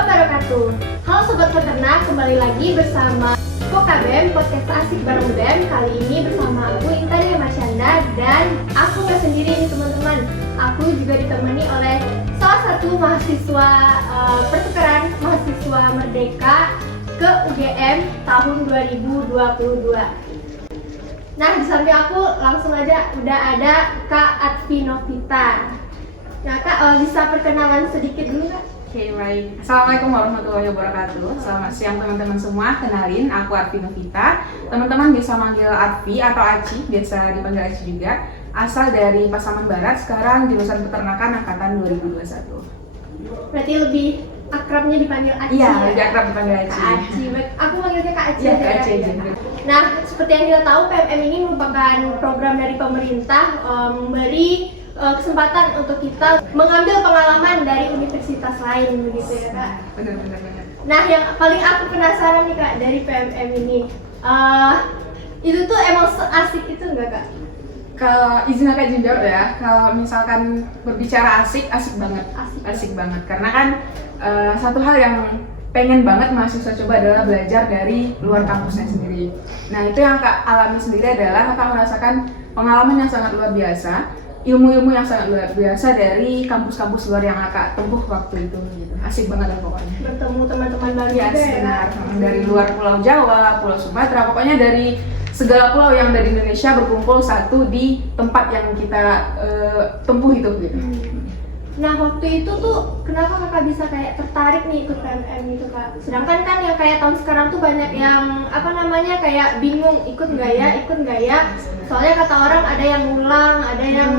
wabarakatuh. Halo Sobat Peternak, kembali lagi bersama Pokabem, podcast asik bareng BEM. Kali ini bersama aku Intan Marsyanda dan aku gak sendiri nih teman-teman. Aku juga ditemani oleh salah satu mahasiswa pertukaran mahasiswa Merdeka ke UGM tahun 2022. Nah, di samping aku langsung aja udah ada Kak Atfi Novita. Nah, Kak, bisa perkenalan sedikit dulu, Kak? Oke, baik. Assalamualaikum warahmatullahi wabarakatuh. Selamat siang teman-teman semua. Kenalin, aku Atfi Novita. Teman-teman bisa manggil Atfi atau Aci, biasa dipanggil Aci juga. Asal dari Pasaman Barat, sekarang jurusan peternakan angkatan 2021. Berarti lebih akrabnya dipanggil Aci. Iya, ya? lebih akrab dipanggil Aci. Kak Aci. Aku manggilnya Kak Aci. Iya, aja, Kak Aci ya. aja. Nah, seperti yang kita tahu, PMM ini merupakan program dari pemerintah memberi kesempatan untuk kita mengambil pengalaman dari universitas lain, begitu ya, Kak? Benar. Nah, yang paling aku penasaran nih, Kak, dari PMM ini, itu tuh emang seasik itu nggak, Kak? Kalau izin aku jawab ya, kalau misalkan berbicara asik banget. Asik Banget. Karena kan satu hal yang pengen banget mahasiswa coba adalah belajar dari luar kampusnya sendiri. Nah, itu yang Kak alami sendiri adalah Kak merasakan pengalaman yang sangat luar biasa, ilmu-ilmu yang sangat luar biasa dari kampus-kampus luar yang Kak tempuh waktu itu gitu. Asik banget lah pokoknya. Bertemu teman-teman baru Ya, juga ya, benar. Kak? Dari luar Pulau Jawa, Pulau Sumatera, pokoknya dari segala pulau yang dari Indonesia berkumpul satu di tempat yang kita tempuh itu gitu. Nah, waktu itu tuh kenapa Kakak bisa kayak tertarik nih ikut PMM gitu, Kak? Sedangkan kan yang kayak tahun sekarang tuh banyak yang kayak bingung ikut nggak ya? Soalnya kata orang ada yang ngulang, ada yang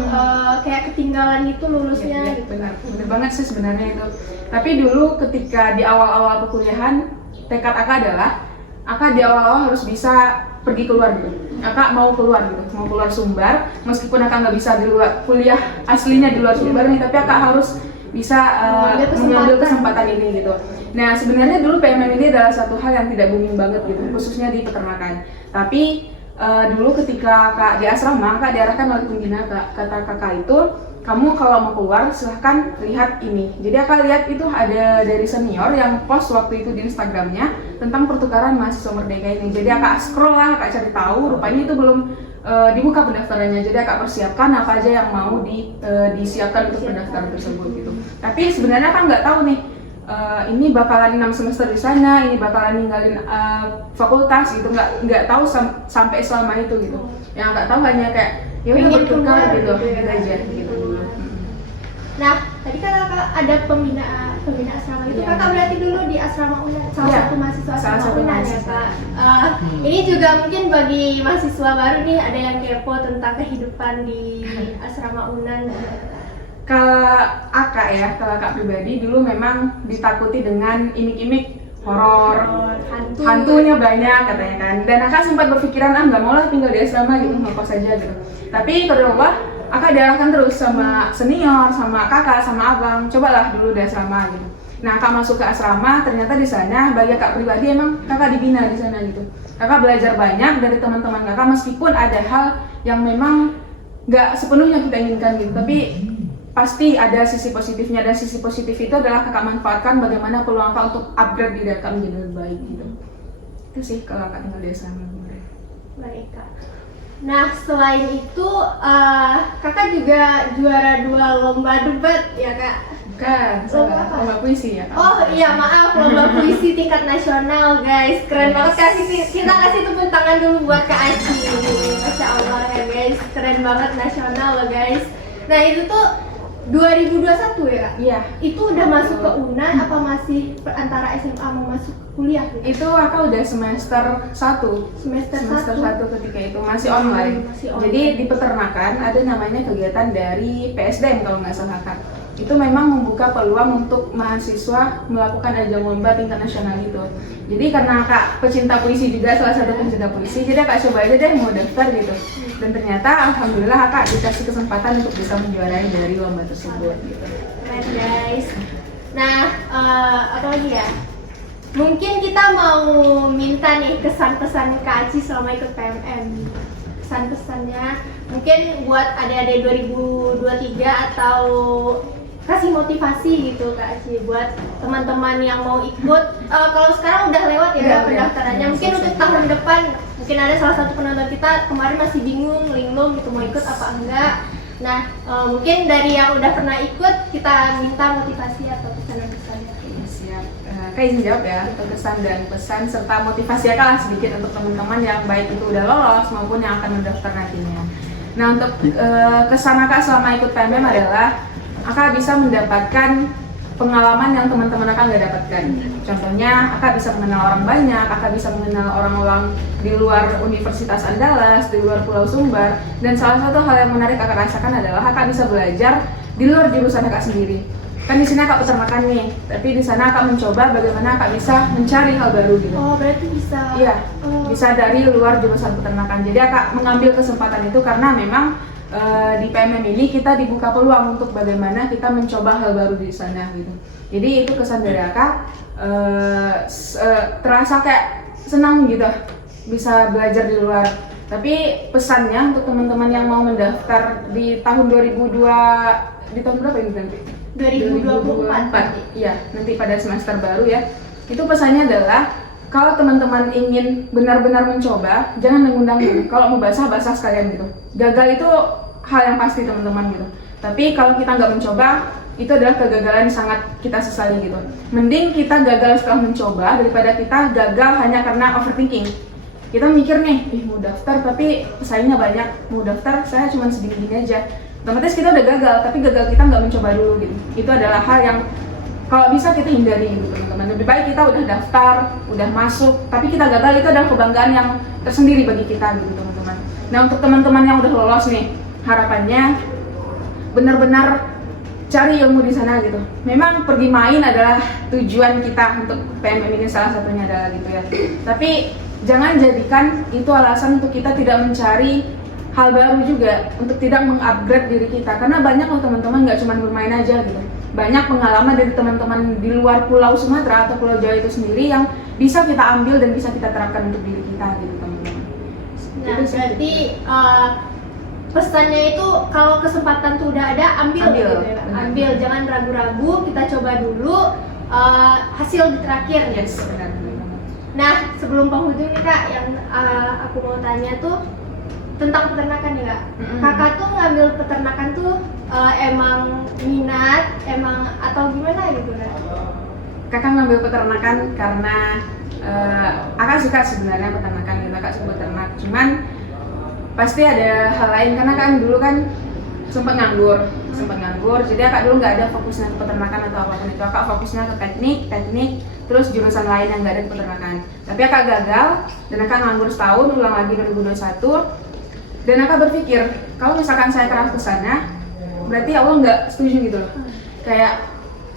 kayak ketinggalan gitu lulusnya. Ya, benar banget sih sebenarnya itu. Tapi dulu ketika di awal-awal perkuliahan, tekad Aka adalah Aka di awal-awal harus bisa pergi keluar gitu. Aka mau keluar Sumbar, meskipun Aka nggak bisa di luar kuliah aslinya di luar Sumbar nih, tapi Aka harus bisa mengambil kesempatan ini gitu. Nah, sebenarnya dulu PMM ini adalah satu hal yang tidak booming banget gitu, khususnya di peternakan. Tapi dulu ketika Kak di asrama, Kak diarahkan oleh pembina, kata Kakak itu, kamu kalau mau keluar silahkan lihat ini. Jadi Kakak lihat itu ada dari senior yang post waktu itu di Instagramnya tentang pertukaran mahasiswa Merdeka ini. Jadi Kakak scroll lah, Kakak cari tahu, rupanya itu belum dibuka pendaftarannya. Jadi Kakak persiapkan apa aja yang mau disiapkan untuk pendaftaran tersebut gitu. Tapi sebenarnya kan nggak tahu nih, ini bakalan 6 semester di sana, ini bakalan ninggalin fakultas gitu, nggak tahu sampai selama itu gitu. Yang nggak tahu hanya kayak ya udah bertukar gitu aja gitu. Nah, tadi kan Kakak ada pembina asrama itu, Iya. Kakak berarti dulu di asrama UNAN, salah Iya. satu mahasiswa Salah asrama satu UNAN ya, mahasiswa. Kak. Ini juga mungkin bagi mahasiswa baru nih ada yang kepo tentang kehidupan di asrama UNAN. Kalau Kak pribadi dulu memang ditakuti dengan imik-imik horor, hantunya banyak katanya kan. Dan Aka sempat berpikiran nggak mau lah tinggal di asrama gitu, ngekos saja gitu. Tapi kedua Aka diarahkan terus sama senior, sama kakak, sama abang, cobalah dulu di asrama gitu. Nah, Kak masuk ke asrama, ternyata di sana bagi Kak pribadi emang Kakak dibina di sana gitu. Kakak belajar banyak dari teman-teman Kakak, meskipun ada hal yang memang nggak sepenuhnya kita inginkan gitu, tapi pasti ada sisi positifnya, dan sisi positif itu adalah Kakak manfaatkan bagaimana peluang Kakak untuk upgrade diri Kakak menjadi lebih baik gitu. Itu sih kalau Kakak tinggal di asrama. Baik, Kak. Nah, selain itu Kakak juga juara 2 lomba debat ya, Kak? Bukan, lomba puisi ya. Oh iya, maaf, lomba puisi tingkat nasional, guys. Keren banget. Kita kasih tepuk tangan dulu buat Kak Aci. Masya Allah ya, guys. Keren banget, nasional loh, guys. Nah, itu tuh 2021 ya, Kak? Iya. Itu udah masuk ke UNAN apa masih antara SMA mau masuk kuliah gitu? Itu Kakak udah semester 1. Semester 1 ketika itu masih online. Jadi di peternakan ada namanya kegiatan dari PSDM kalau nggak salah Kak. Itu memang membuka peluang untuk mahasiswa melakukan ajang lomba tingkat nasional itu. Jadi karena Kak pecinta puisi juga, salah satu pecinta puisi, jadi Kak coba aja deh mau daftar gitu. Dan ternyata alhamdulillah Kak dikasih kesempatan untuk bisa menjuarai dari lomba tersebut gitu. Keren, guys. Nah, apa lagi ya? Mungkin kita mau minta nih kesan-pesan Kak Aci selama ikut PMM. Kesan-pesannya mungkin buat adik-adik 2023 atau kasih motivasi gitu Kak Aci buat teman-teman yang mau ikut. Kalau sekarang udah lewat ya pendaftarannya. Mungkin untuk tahun depan mungkin ada salah satu penonton kita kemarin masih bingung, linglung gitu mau ikut apa enggak. Nah, mungkin dari yang udah pernah ikut kita minta motivasi atau pesan-pesannya. Siap. Kak izin jawab ya, kesan dan pesan serta motivasi Kak lah sedikit untuk teman-teman yang baik itu udah lolos maupun yang akan mendaftar nantinya. Nah, untuk kesan Kak selama ikut PMM adalah Kakak bisa mendapatkan pengalaman yang teman-teman Kakak nggak dapatkan. Contohnya, Kakak bisa mengenal orang banyak, Kakak bisa mengenal orang-orang di luar Universitas Andalas, di luar Pulau Sumbar. Dan salah satu hal yang menarik Kakak rasakan adalah Kakak bisa belajar di luar jurusan Kakak sendiri. Kan di sini Kakak peternakan nih, tapi di sana Kakak mencoba bagaimana Kakak bisa mencari hal baru gitu. Oh, berarti bisa. Iya, bisa dari luar jurusan peternakan. Jadi Kakak mengambil kesempatan itu karena memang di PMM ini kita dibuka peluang untuk bagaimana kita mencoba hal baru di sana gitu. Jadi itu kesan dari Kakak, terasa kayak senang gitu bisa belajar di luar. Tapi pesannya untuk teman-teman yang mau mendaftar di tahun 2002, di tahun berapa ini nanti? 2024. Iya, nanti pada semester baru ya. Itu pesannya adalah kalau teman-teman ingin benar-benar mencoba, jangan nanggung-nanggung. Kalau mau basah sekalian gitu. Gagal itu hal yang pasti teman-teman gitu. Tapi kalau kita nggak mencoba, itu adalah kegagalan yang sangat kita sesali gitu. Mending kita gagal setelah mencoba daripada kita gagal hanya karena overthinking. Kita mikir nih, mau daftar tapi pesaingnya banyak. Mau daftar saya cuma segini-gini aja. Otomatis kita udah gagal, tapi gagal kita nggak mencoba dulu gitu. Itu adalah hal yang kalau bisa kita hindari gitu teman-teman. Lebih baik kita udah daftar, udah masuk, tapi kita gagal, itu adalah kebanggaan yang tersendiri bagi kita gitu teman-teman. Nah, untuk teman-teman yang udah lolos nih, harapannya benar-benar cari ilmu di sana gitu. Memang pergi main adalah tujuan kita untuk PMM ini, salah satunya adalah gitu ya. Tapi jangan jadikan itu alasan untuk kita tidak mencari hal baru juga, untuk tidak mengupgrade diri kita. Karena banyak loh teman-teman, nggak cuma bermain aja gitu. Banyak pengalaman dari teman-teman di luar Pulau Sumatera atau Pulau Jawa itu sendiri yang bisa kita ambil dan bisa kita terapkan untuk diri kita gitu teman-teman. Nah, berarti pesannya itu kalau kesempatan tuh udah ada, ambil gitu ya. Ambil, jangan ragu-ragu, kita coba dulu, hasil di terakhir. Yes, benar. Nah, sebelum penghujung nih Kak, yang aku mau tanya tuh tentang peternakan ya Kak. Kakak tuh ngambil peternakan tuh emang minat, emang atau gimana gitu Kak? Kakak ngambil peternakan karena Kakak suka sebenarnya peternakan gitu, Kakak suka beternak. Cuman pasti ada hal lain karena kan dulu kan sempat nganggur, jadi Kakak dulu nggak ada fokusnya ke peternakan atau apapun itu. Kakak fokusnya ke teknik, terus jurusan lain yang nggak ada di peternakan. Tapi Kakak gagal dan Kakak nganggur setahun, ulang lagi 2021. Dan Kakak berpikir, kalau misalkan saya keras ke sana, berarti Allah nggak setuju gitu loh. Kayak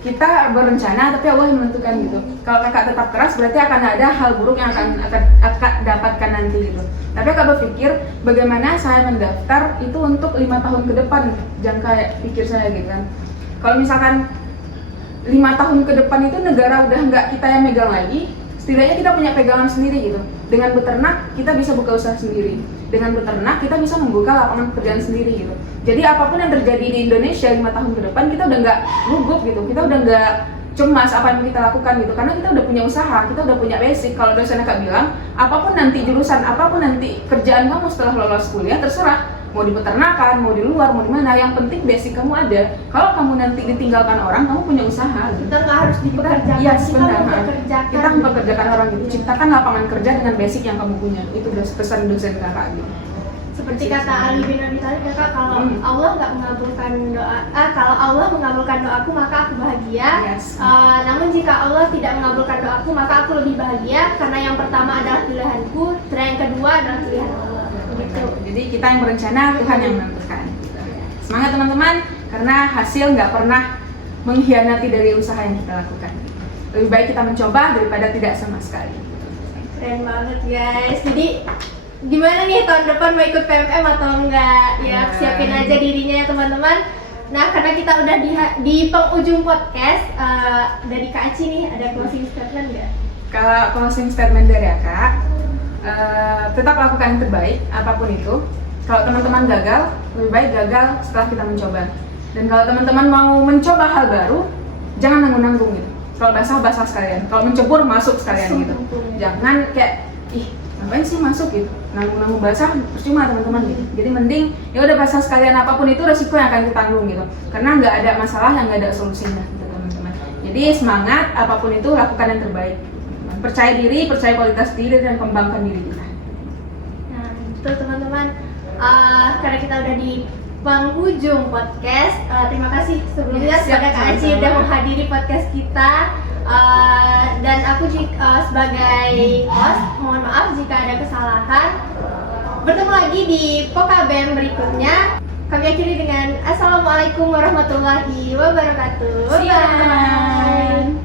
kita berencana, tapi Allah yang menentukan gitu. Kalau Kakak tetap keras, berarti akan ada hal buruk yang akan Kakak dapatkan nanti gitu. Tapi Kakak berpikir, bagaimana saya mendaftar itu untuk 5 tahun ke depan, jangka pikir saya gitu kan. Kalau misalkan 5 tahun ke depan itu negara udah nggak kita yang megang lagi, setidaknya kita punya pegangan sendiri gitu. Dengan beternak, kita bisa buka usaha sendiri. Dengan beternak, kita bisa membuka lapangan pekerjaan sendiri gitu. Jadi apapun yang terjadi di Indonesia 5 tahun ke depan, kita udah nggak gugup gitu. Kita udah nggak cemas apa yang kita lakukan gitu. Karena kita udah punya usaha, kita udah punya basic. Kalau dosen Kak bilang, apapun nanti jurusan, apapun nanti kerjaan kamu setelah lolos kuliah, terserah. Mau di peternakan, mau di luar, mau di mana, yang penting basic kamu ada. Kalau kamu nanti ditinggalkan orang, kamu punya usaha. Kita nggak harus dipekerjakan, kita mempekerjakan orang gitu. Ciptakan lapangan kerja dengan basic yang kamu punya. Itu pesan dosen Kakak gitu. Seperti kata Ali bin Abi Thalib ya Kak, kalau Allah nggak mengabulkan doa, kalau Allah mengabulkan doaku maka aku bahagia. Yes. Namun jika Allah tidak mengabulkan doaku maka aku lebih bahagia karena yang pertama adalah pilihanku, dan yang kedua adalah pilihan Allah. Gitu. Jadi kita yang berencana, Tuhan yang menentukan. Semangat teman-teman, karena hasil nggak pernah mengkhianati dari usaha yang kita lakukan. Lebih baik kita mencoba daripada tidak sama sekali. Keren banget guys. Jadi gimana nih tahun depan mau ikut PMM atau enggak? Ya siapin aja dirinya ya teman-teman. Nah karena kita udah di penghujung podcast, dari Kak Aci nih ada closing statement nggak? Kalau closing statement dari Kak, tetap lakukan yang terbaik apapun itu. Kalau teman-teman gagal, lebih baik gagal setelah kita mencoba. Dan kalau teman-teman mau mencoba hal baru, jangan nanggung-nanggung gitu. Kalau basah sekalian, kalau mencebur masuk sekalian gitu. Jangan kayak ngapain sih masuk gitu, nanggung-nanggung basah percuma teman-teman gitu. Jadi mending ya udah basah sekalian, apapun itu resiko yang akan ditanggung gitu. Karena nggak ada masalah yang nggak ada solusinya gitu teman-teman. Jadi semangat, apapun itu lakukan yang terbaik. Percaya diri, percaya kualitas diri, dan kembangkan diri kita. Nah, itu teman-teman. Karena kita udah di penghujung podcast, terima kasih sebelumnya kepada Kak Aci udah menghadiri podcast kita. Dan aku sebagai host, mohon maaf jika ada kesalahan. Bertemu lagi di Pokabem berikutnya. Kami akhiri dengan Assalamualaikum warahmatullahi wabarakatuh. See you, teman-teman.